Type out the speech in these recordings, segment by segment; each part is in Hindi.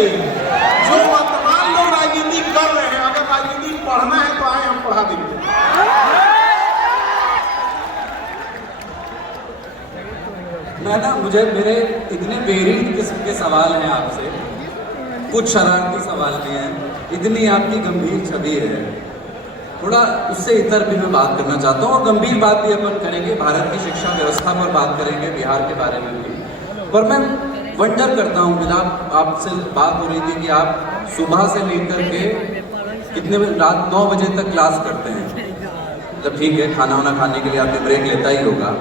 चाहिए। जो वर्तमान लोग राजनीति कर रहे हैं, अगर राजनीति पढ़ना है तो आए, हम पढ़ा देंगे। मुझे मेरे इतने वेरिड किस्म के सवाल हैं आपसे, कुछ शरारती सवाल भी हैं, इतनी आपकी गंभीर छवि है, थोड़ा उससे इतर भी मैं बात करना चाहता हूँ और गंभीर बात भी अपन करेंगे, भारत की शिक्षा व्यवस्था पर बात करेंगे, बिहार के बारे में भी। पर मैं वंडर करता हूँ, बिना आपसे बात हो रही थी कि आप सुबह से लेकर के कितने बजे, रात 9 बजे तक क्लास करते हैं। मतलब ठीक है, खाना वाना खाने के लिए आपके ब्रेक लेता ही होगा,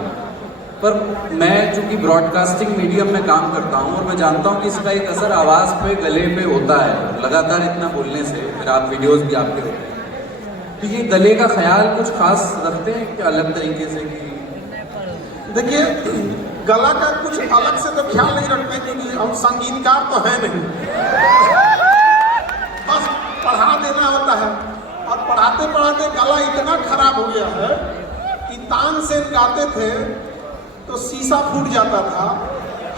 पर मैं चूंकि ब्रॉडकास्टिंग मीडियम में काम करता हूँ और मैं जानता हूँ कि इसका एक असर आवाज़ पे, गले पे होता है, लगातार इतना बोलने से, फिर आप वीडियोस भी आपके होते हैं, तो ये गले का ख्याल कुछ खास रखते हैं क्या अलग तरीके से? कि देखिए, गला का कुछ अलग से तो ख्याल नहीं रखते, क्योंकि हम संगीतकार तो हैं नहीं, बस पढ़ा देना होता है। और पढ़ाते पढ़ाते गला इतना खराब हो गया है कि तानसेन गाते थे तो शीशा फूट जाता था,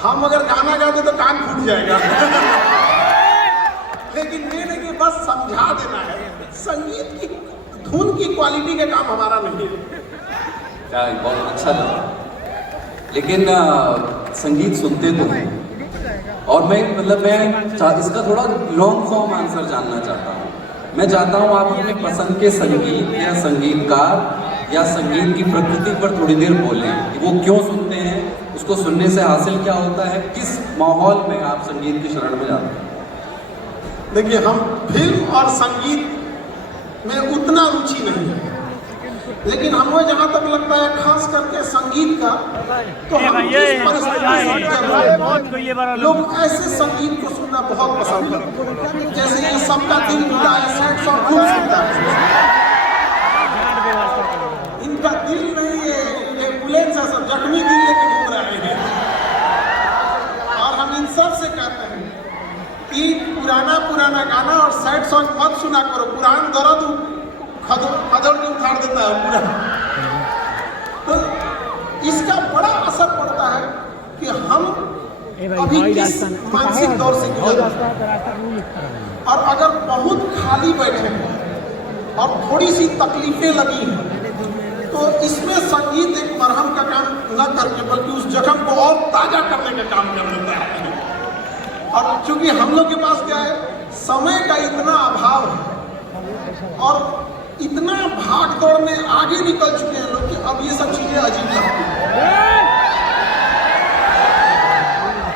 हम अगर गाना गाते तो कान फूट जाएगा। लेकिन ये नहीं कि बस समझा देना है, संगीत की धुन की क्वालिटी का काम हमारा नहीं है। क्या बहुत अच्छा लगा, लेकिन संगीत सुनते तो हैं, और मैं इसका थोड़ा लॉन्ग फॉर्म आंसर जानना चाहता हूँ। मैं चाहता हूँ आप अपने पसंद के संगीत या संगीतकार या संगीत की प्रकृति पर थोड़ी देर बोलें कि वो क्यों सुनते हैं, उसको सुनने से हासिल क्या होता है, किस माहौल में आप संगीत की शरण में जाते हैं? देखिए, हम फिल्म और संगीत में उतना रुचि नहीं है, लेकिन हमें जहाँ तक लगता है खास करके संगीत का, तो हम जिस परिस्थिति से लोग ऐसे संगीत को सुनना बहुत पसंद करते हैं। जैसे ये सबका दिल टूटा है, सैड सॉन्ग खूब सुनता है। इनका दिल नहीं है, एम्बुलेंस है, सब जख्मी दिल लेके घूम रहे हैं। और हम इन सब से कहते हैं कि पुराना गाना और सैड सॉन्ग मत सुना करो, पुरान दर्द खदड़ के उठाड़ देता है पूरा। तो इसका बड़ा असर पड़ता है कि हम अभी किस मानसिक दौर से गुजर रहे हैं। और अगर बहुत खाली बैठे हैं और थोड़ी सी तकलीफें लगी हैं, तो इसमें संगीत एक मरहम का काम न करके बल्कि उस जख्म को और ताजा करने का काम कर देता है। और चूंकि हम लोग के पास क्या है, समय का इतना अभाव है और इतना भाग दौड़ में आगे निकल चुके हैं लोग कि अब ये सब चीजें अजीब लगती हैं।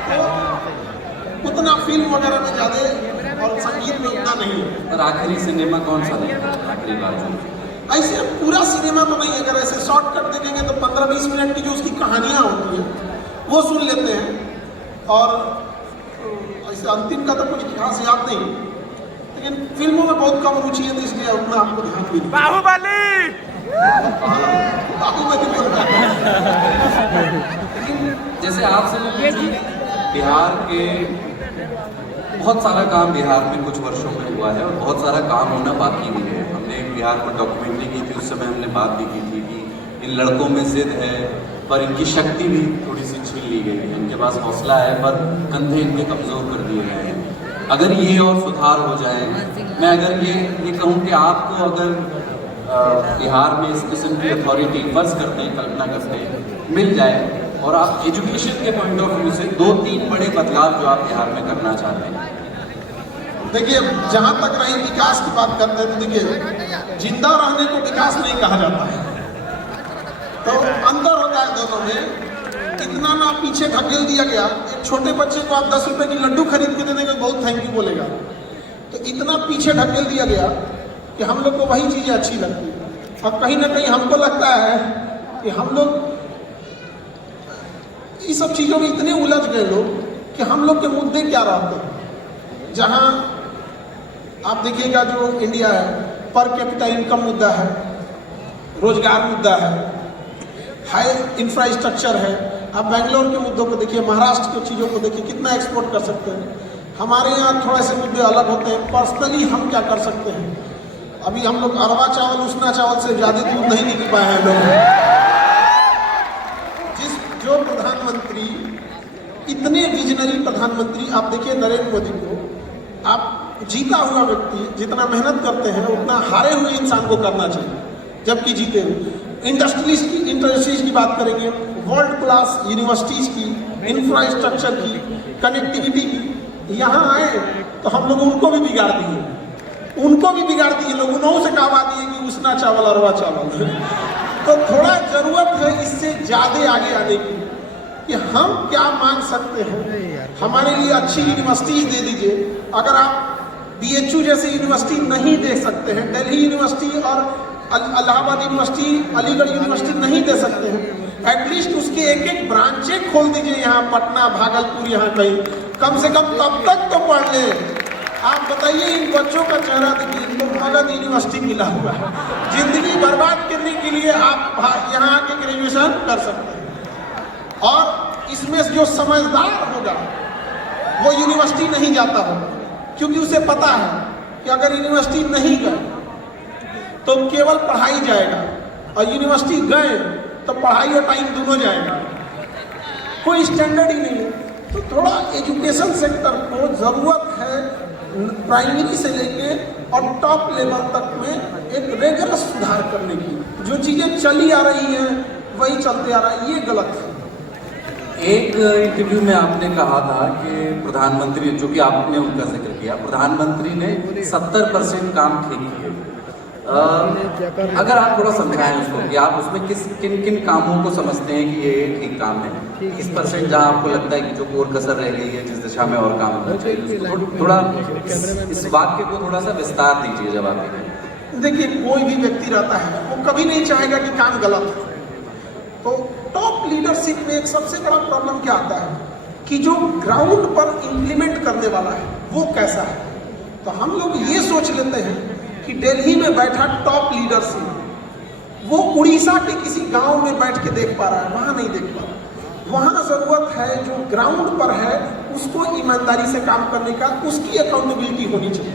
तो उतना फिल्म वगैरह में ज्यादा और संगीत में उतना नहीं है। और आखिरी सिनेमा कौन सा देखा, आखिरी बार? ऐसे पूरा सिनेमा तो नहीं, अगर ऐसे शॉर्टकट देखेंगे तो 15-20 मिनट की जो उसकी कहानियां होती हैं वो सुन लेते हैं। और ऐसे अंतिम का तो कुछ खास याद नहीं, लेकिन फिल्मों में बहुत कम रुचि है, तो इसलिए उतना आपको ध्यान भी नहीं। बाहुबली जैसे आपसे बिहार के बहुत सारा काम बिहार में कुछ वर्षों में हुआ है और बहुत सारा काम होना बाकी भी है। हमने बिहार पर डॉक्यूमेंट्री की थी, उस समय हमने बात भी की थी कि इन लड़कों में जिद है पर इनकी शक्ति भी थोड़ी सी छीन ली गई है, इनके पास हौसला है पर कंधे इनके कमज़ोर कर दिए गए हैं। अगर ये और सुधार हो जाए, मैं अगर ये कहूँ कि आपको अगर बिहार में इस किस्म की अथॉरिटी फर्ज करते हैं, कल्पना करते हैं, मिल जाए और आप एजुकेशन के पॉइंट ऑफ व्यू से 2-3 बड़े बदलाव जो आप बिहार में करना चाहते हैं। देखिए, जहाँ तक रही विकास की बात करते हैं तो देखिए, जिंदा रहने को विकास नहीं कहा जाता है, तो अंतर होता है दोनों में। इतना ना पीछे ढकेल दिया गया, एक छोटे बच्चे को आप 10 रुपए की लड्डू खरीद के देने के बहुत थैंक यू बोलेगा, तो इतना पीछे ढकेल दिया गया कि हम लोग को वही चीज़ें अच्छी लगती है। और कहीं ना कहीं हमको लगता है कि हम लोग इस सब चीज़ों में इतने उलझ गए लोग कि हम लोग के मुद्दे क्या रहते हैं। जहाँ आप देखिएगा जो इंडिया है, पर कैपिटा इनकम मुद्दा है, रोजगार मुद्दा है, हाई इंफ्रास्ट्रक्चर है। आप बेंगलोर के मुद्दों को देखिए, महाराष्ट्र की चीज़ों को देखिए, कितना एक्सपोर्ट कर सकते हैं। हमारे यहाँ थोड़े से मुद्दे अलग होते हैं। पर्सनली हम क्या कर सकते हैं, अभी हम लोग अरवा चावल उसना चावल से ज़्यादा दूर नहीं निकल पाए हैं लोग। जो प्रधानमंत्री, इतने विजनरी प्रधानमंत्री, आप देखिए नरेंद्र मोदी को, जीता हुआ व्यक्ति जितना मेहनत करते हैं उतना हारे हुए इंसान को करना चाहिए, जबकि जीते हुए। इंडस्ट्रीज की बात करेंगे, वर्ल्ड क्लास यूनिवर्सिटीज़ की, इंफ्रास्ट्रक्चर की, कनेक्टिविटी की, यहाँ आए तो हम लोग उनको भी बिगाड़ दिए, लोग उन्होंने से कहवा दिए कि उसना चावल अरवा चावल। तो थोड़ा ज़रूरत है इससे ज़्यादा आगे आने की, कि हम क्या मांग सकते हैं। हमारे लिए अच्छी यूनिवर्सिटीज़ दे दीजिए। अगर आप BHU जैसी यूनिवर्सिटी नहीं दे सकते हैं, दिल्ली यूनिवर्सिटी और इलाहाबाद यूनिवर्सिटी, अलीगढ़ यूनिवर्सिटी नहीं दे सकते हैं, एटलीस्ट उसके एक ब्रांचें खोल दीजिए यहाँ पटना, भागलपुर, यहाँ कहीं, कम से कम तब तक तो पढ़ ले। आप बताइए, इन बच्चों का चेहरा देखिए, इनको मगध यूनिवर्सिटी मिला हुआ है। जिंदगी बर्बाद करने के लिए आप यहाँ आके ग्रेजुएशन कर सकते हैं। और इसमें जो समझदार होगा वो यूनिवर्सिटी नहीं जाता होगा, क्योंकि उसे पता है कि अगर यूनिवर्सिटी नहीं गए तो केवल पढ़ाई जाएगा, और यूनिवर्सिटी गए तो पढ़ाई और टाइम दोनों जाएगा, कोई स्टैंडर्ड ही नहीं है। तो थोड़ा एजुकेशन सेक्टर को ज़रूरत है प्राइमरी से लेके और टॉप लेवल तक में एक रेगुलर सुधार करने की। जो चीज़ें चली आ रही हैं वही चलते आ रहा है, ये गलत है। एक इंटरव्यू में आपने कहा था कि प्रधानमंत्री, जो कि आपने उनका जिक्र किया, प्रधानमंत्री ने 70% काम ठीक किए। अगर आप थोड़ा समझाएं उसको कि आप उसमें किन किन कामों को समझते हैं कि ये ठीक काम है, 30% जहाँ आपको लगता है कि जो और कसर रह गई है, जिस दिशा में और काम होना चाहिए, उसको थोड़ा इस वाक्य को थोड़ा सा विस्तार दीजिए जवाब दीजिए। देखिए, कोई भी व्यक्ति रहता है वो कभी नहीं चाहेगा कि काम गलत हो। तो टॉप लीडरशिप में एक सबसे बड़ा प्रॉब्लम क्या आता है कि जो ग्राउंड पर इम्प्लीमेंट करने वाला है वो कैसा है। तो हम लोग ये सोच लेते हैं कि दिल्ली में बैठा टॉप लीडरशिप वो उड़ीसा के किसी गांव में बैठ के देख पा रहा है, वहाँ नहीं देख पा रहा। वहाँ ज़रूरत है जो ग्राउंड पर है उसको ईमानदारी से काम करने का, उसकी अकाउंटेबिलिटी होनी चाहिए।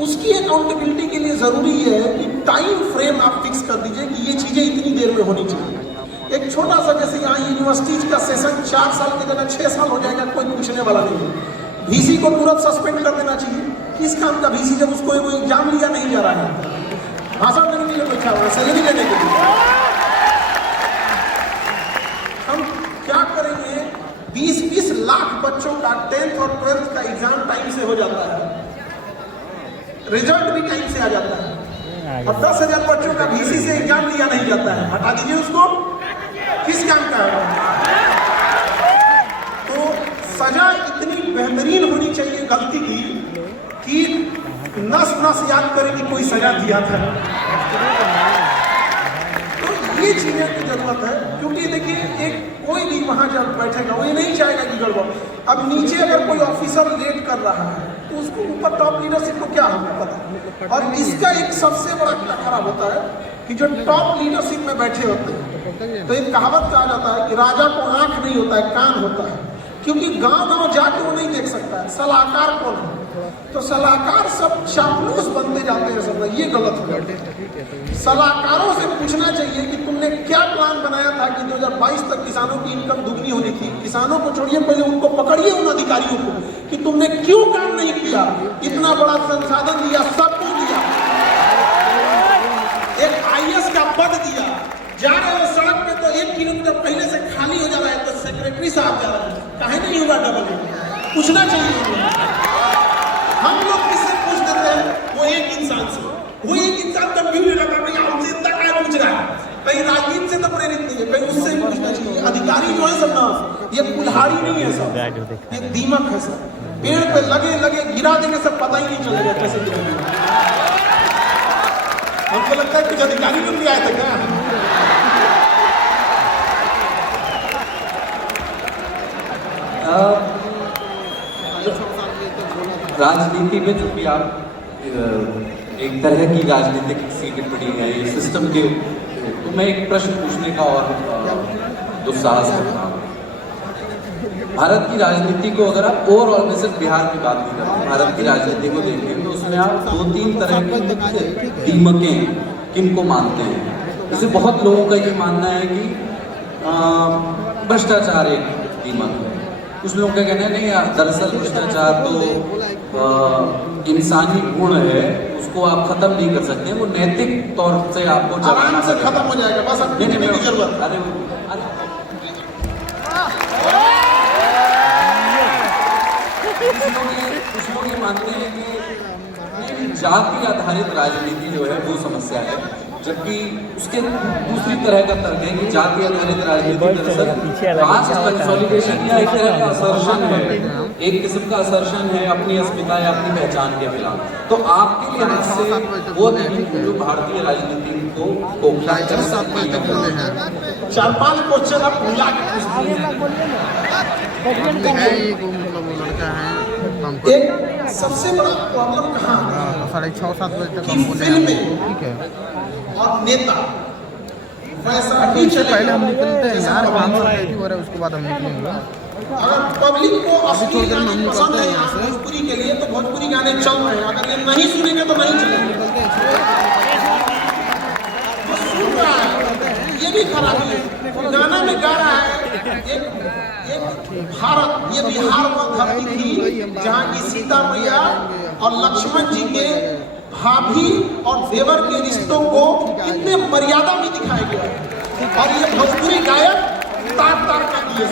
उसकी अकाउंटेबिलिटी के लिए ज़रूरी है कि टाइम फ्रेम आप फिक्स कर दीजिए कि ये चीज़ें इतनी देर में होनी चाहिए। एक छोटा सा, जैसे यहाँ यूनिवर्सिटीज का सेशन 4 साल की जगह 6 साल हो जाएगा, कोई पूछने वाला नहीं है। VC को तुरंत सस्पेंड कर देना चाहिए। किस काम का VC, जब उसको वो एग्जाम लिया नहीं जा रहा है, भाषण देने के लिए बैठा हुआ है, सैलरी लेने के लिए। हम क्या करेंगे, 20-20 लाख बच्चों का 10th और 12th का एग्जाम टाइम से हो जाता है, रिजल्ट भी टाइम से आ जाता है, और 10,000 बच्चों का VC से एग्जाम लिया नहीं जाता है। हटा दीजिए उसको, किस काम का है। तो सजा इतनी बेहतरीन होनी चाहिए गलती की कि नस नस याद करें कि कोई सजा दिया था। तो ये चीजें की जरूरत है, क्योंकि देखिए एक कोई भी वहां जब बैठेगा वो ये नहीं चाहेगा कि गड़बड़। अब नीचे अगर कोई ऑफिसर लेट कर रहा है तो उसको ऊपर टॉप लीडरशिप को क्या होगा पता। और इसका एक सबसे बड़ा क्या खराब होता है कि जो टॉप लीडरशिप में बैठे होते हैं, तो एक कहावत कहा जाता है कि राजा को आंख नहीं होता है, कान होता है। क्योंकि गांव-गांव जाके वो नहीं देख सकता है सलाहकार कौन है। तो सलाहकार सब चापलूस बनते जाते हैं सब, ये गलत हो जाते हैं। सलाहकारों से पूछना चाहिए कि तुमने क्या प्लान बनाया था कि 2022 तक किसानों की इनकम दुगनी होनी थी। किसानों को छोड़िए, पहले उनको पकड़िए, उन अधिकारियों को, कि तुमने क्यों काम नहीं किया, इतना बड़ा संसाधन दिया, सब कुछ दिया, एक IAS का पद दिया, जा रहे हो सड़क पे तो 1 किलोमीटर पहले से खाली हो जा रहा है, तो सेक्रेटरी साहब जा रहे हैं, काहे नहीं हुआ डबल? पूछना चाहिए। हम लोग किससे पूछ देते हैं? वो एक इंसान से। वो एक इंसान कंफ्यूज रहता है, भैया हमसे इतना क्या पूछ रहा है। कहीं राजनीति से तो प्रेरित नहीं है, कहीं उससे पूछना चाहिए। अधिकारी जो है सब ना, ये कुल्हाड़ी नहीं है सब, ये दीमक है सब। पेड़ पे लगे लगे गिरा देंगे, सब पता ही नहीं चलेगा कैसे गिरा। हमको लगता है कुछ अधिकारी लोग भी आए थे क्या? राजनीति में जो भी आप एक तरह की राजनीतिक सीटें पड़ी हैं ये सिस्टम के, तो मैं एक प्रश्न पूछने का और दुस्साहस करता हूँ। भारत की राजनीति को अगर आप ओवरऑल में सिर्फ बिहार की बात नहीं करते, भारत की राजनीति को देखें तो उसमें आप 2-3 तरह की दीमकें किनको मानते हैं। जैसे बहुत लोगों का ये मानना है कि भ्रष्टाचार एक दीमक है, कुछ लोगों का कहना है नहीं यार, दरअसल भ्रष्टाचार तो इंसानी गुण है, उसको आप खत्म नहीं कर सकते, वो नैतिक तौर से आपको आराम से खत्म हो जाएगा, बस अब नहीं की जरूरत है। अरे कुछ लोग ये मानते हैं कि जाति आधारित राजनीति जो है वो समस्या है, जबकि उसके दूसरी तरह का तर्क है कि जाति आधारित राजनीति दरअसल कास्ट कंसोलिडेशन या एक तरह का असर्शन है, एक किस्म का असर्शन है अपनी अस्मिता या अपनी पहचान के खिलाफ। तो आपके लिए इससे वो नहीं जो भारतीय राजनीति को खोखला कर सकती है। 4-5 क्वेश्चन आप मिला के पूछती हैं। एक सबसे बड़ा प्रॉब्लम कहाँ है? 6:30-7 बजे तक कि फिल्में ठीक है। और नेता वैसा ही चले। पहले हम निकलते हैं यार, 500 हो रहा है, उसके बाद हम निकलेंगे। अगर पब्लिक को असली थोड़ी देर में हम गाने पसंद निकलते है हैं यहाँ से। भोजपुरी के लिए, तो भोजपुरी गाने चल रहे हैं, अगर ये नहीं सुनेंगे तो नहीं चलेंगे। वो सुन रहा है, ये भी खराबी है। गाना में गा रहा है एक भारत, ये बिहार वो धरती थी जहाँ की सीता मैया और लक्ष्मण जी के भाभी और देवर के रिश्तों को कितने मर्यादा में दिखाया गया है, और ये भोजपुरी गायक तार तार कर दिए।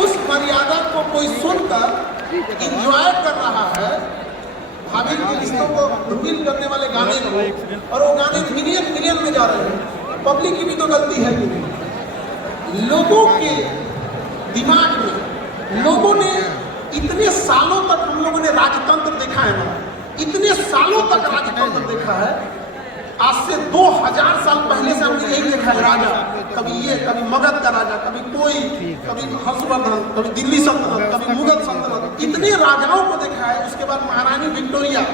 उस मर्यादा को कोई सुनकर इंजॉय कर रहा है, भाभी के रिश्तों को रिवील करने वाले गाने को, और वो गाने मिलियन में जा रहे हैं। पब्लिक की भी तो गलती है कि नहीं। लोगों के दिमाग में, लोगों ने इतने सालों तक, हम लोगों ने राजतंत्र देखा है ना, इतने सालों तक राजतंत्र देखा है। आज से 2000 साल पहले से हमने यही देखा है, राजा कभी ये, कभी मगध का राजा, कभी कोई, कभी हर्षवर्धन, कभी दिल्ली सल्तनत, कभी मुगल सल्तनत, इतने राजाओं को देखा है। उसके बाद महारानी विक्टोरिया,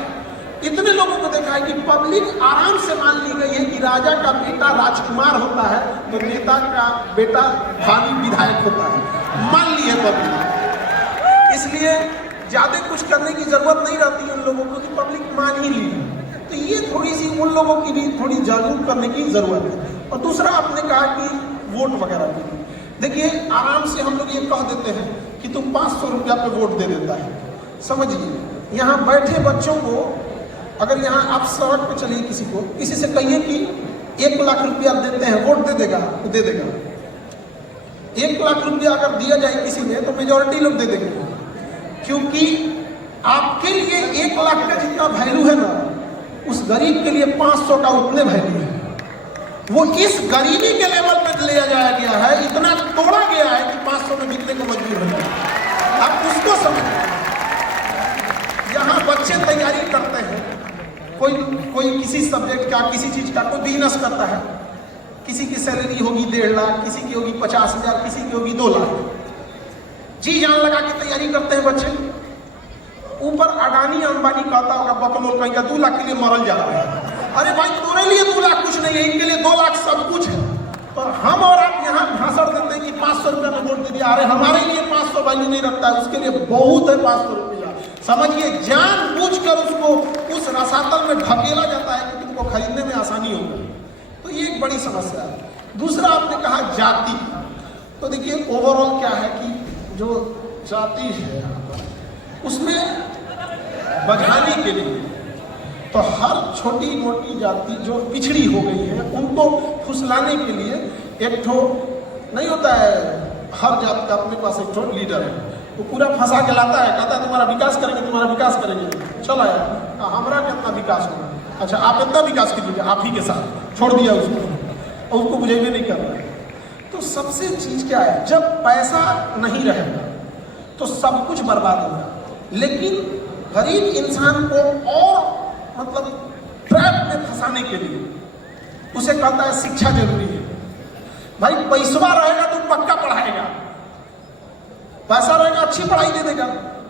इतने लोगों को देखा है कि पब्लिक आराम से मान ली गई है कि राजा का बेटा राजकुमार होता है तो नेता का बेटा भावी विधायक होता है, मान ली है पब्लिक। इसलिए ज्यादा कुछ करने की जरूरत नहीं रहती है उन लोगों को, कि पब्लिक मान ही ली। तो ये थोड़ी सी उन लोगों की भी थोड़ी जागरूक करने की जरूरत है। और दूसरा आपने कहा कि वोट वगैरह की, देखिए आराम से हम लोग ये कह देते हैं कि तुम 500 रुपया पे वोट दे देता है। समझिए, यहाँ बैठे बच्चों को, अगर यहाँ आप सड़क पे चलिए, किसी से कहिए कि 1 लाख रुपया देते हैं, वोट दे देगा, तो दे देगा। 1 लाख रुपया अगर दिया जाए किसी में, तो मेजोरिटी लोग दे देंगे, क्योंकि आपके लिए 1 लाख का जितना वैल्यू है ना, उस गरीब के लिए 500 का उतने वैल्यू है। वो इस गरीबी के लेवल पे ले जाया गया है, इतना तोड़ा गया है कि 500 में बिकने को मजबूर हो जाए। आप उसको समझिए। यहाँ बच्चे तैयारी करते हैं, कोई किसी सब्जेक्ट का, किसी चीज का, कोई बिजनेस करता है, किसी की सैलरी होगी 1.5 लाख, किसी की होगी 50,000, किसी की होगी 2 लाख। जी जान लगा के तैयारी करते हैं बच्चे। ऊपर अडानी अंबानी कहता होगा बकलोल कहीं का 2 लाख के लिए मरल जा रहा है। अरे भाई, तुम्हारे लिए 2 लाख कुछ नहीं है, इनके लिए 2 लाख सब कुछ है। तो हम और आप यहाँ भाषण देते हैं कि 500 रुपया में वोट दे दिया। अरे हमारे लिए 500 वैल्यू नहीं रखता है, उसके लिए बहुत है 500 रुपया। समझिए, जानबूझकर उसको उस रसातल में ढकेला जाता है कि तुमको खरीदने में आसानी होगी। तो ये एक बड़ी समस्या है। दूसरा आपने कहा जाति, तो देखिए ओवरऑल क्या है कि जो जाति है उसमें बझाने के लिए, तो हर छोटी मोटी जाति जो पिछड़ी हो गई है उनको फुसलाने के लिए एक ठो नहीं होता है, हर जात का अपने पास एक ठो लीडर है, वो पूरा फंसा के लाता है, कहता है तुम्हारा विकास करेंगे, तुम्हारा विकास करेंगे। चला यार, हमारा कितना विकास होगा, अच्छा आप इतना विकास कीजिए आप ही के साथ, छोड़ दिया उसको, और उसको बुझेबे नहीं कर रहा है। तो सबसे चीज क्या है, जब पैसा नहीं रहेगा तो सब कुछ बर्बाद होगा। लेकिन गरीब इंसान को और मतलब ट्रैप में फंसाने के लिए उसे कहता है शिक्षा जरूरी है। भाई पैसा रहेगा तो पक्का पढ़ाएगा, पैसा रहेगा अच्छी पढ़ाई दे देगा,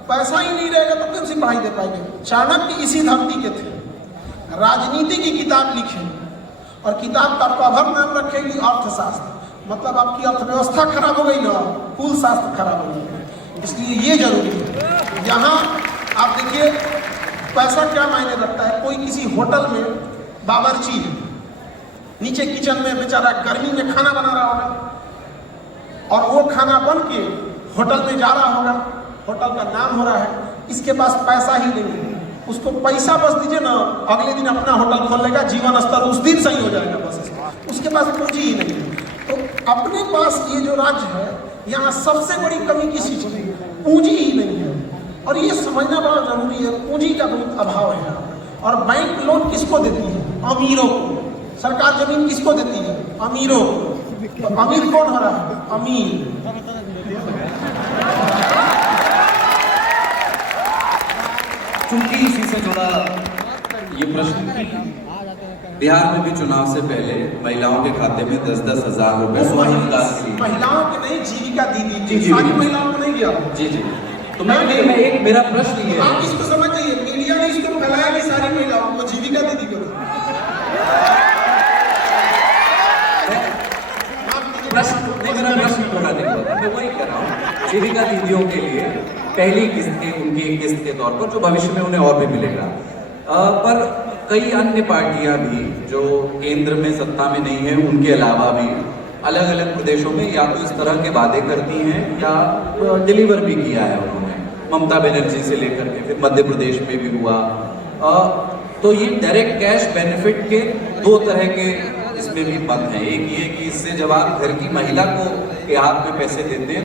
पैसा ही नहीं रहेगा तो कौन सी पढ़ाई दे पाएंगे। चाणक्य इसी धरती के थे, राजनीति की किताब लिखे और किताब का कवर नाम रखेगी अर्थशास्त्र, मतलब आपकी अर्थव्यवस्था खराब हो गई ना, कुल शास्त्र खराब हो गई। इसलिए ये जरूरी है। यहाँ आप देखिए पैसा क्या मायने रखता है। कोई किसी होटल में बावर्ची है, नीचे किचन में बेचारा गर्मी में खाना बना रहा होगा, और वो खाना बन के होटल में जा रहा होगा, होटल का नाम हो रहा है, इसके पास पैसा ही नहीं है, उसको पैसा बस दीजिए ना, अगले दिन अपना होटल खोल लेगा, जीवन स्तर उस दिन सही हो जाएगा, बस उसके पास पूंजी ही नहीं है। तो अपने पास ये जो राज्य है, यहाँ सबसे बड़ी कमी किसी चीज़ की, पूंजी ही नहीं है, और ये समझना बड़ा जरूरी है, पूंजी का बहुत अभाव है। और बैंक लोन किसको देती है? अमीरों को। सरकार जमीन किसको देती है? अमीरों को। तो अमीर कौन हो रहा है? अमीर। चूंकि इसी से जुड़ा ये प्रश्न, बिहार में भी चुनाव से पहले महिलाओं के खाते में 10-10 हजार रुपए महिलाओं के नहीं, जीविका दीदी जी, सारी महिलाओं को नहीं गया। जी जी। तो मैं एक मेरा प्रश्न ये आप इसको समझ जाइए, मीडिया ने इसको फैलाया कि सारी महिलाओं को जीविका दीदी को। मेरा प्रश्न थोड़ा देखो, मैं वही कह रहा हूँ, जीविका दीदियों के लिए पहली किस्त उनकी एक किस्त के तौर पर, जो भविष्य में उन्हें और भी मिलेगा, पर कई अन्य पार्टियां भी जो केंद्र में सत्ता में नहीं है, उनके अलावा भी अलग अलग प्रदेशों में या तो इस तरह के वादे करती हैं या डिलीवर भी किया है उन्होंने, ममता बनर्जी से लेकर के, फिर मध्य प्रदेश में भी हुआ। तो ये डायरेक्ट कैश बेनिफिट के दो तरह के इसमें भी पद हैं। एक ये कि इससे जब आप घर की महिला को के हाथ में पैसे देते हैं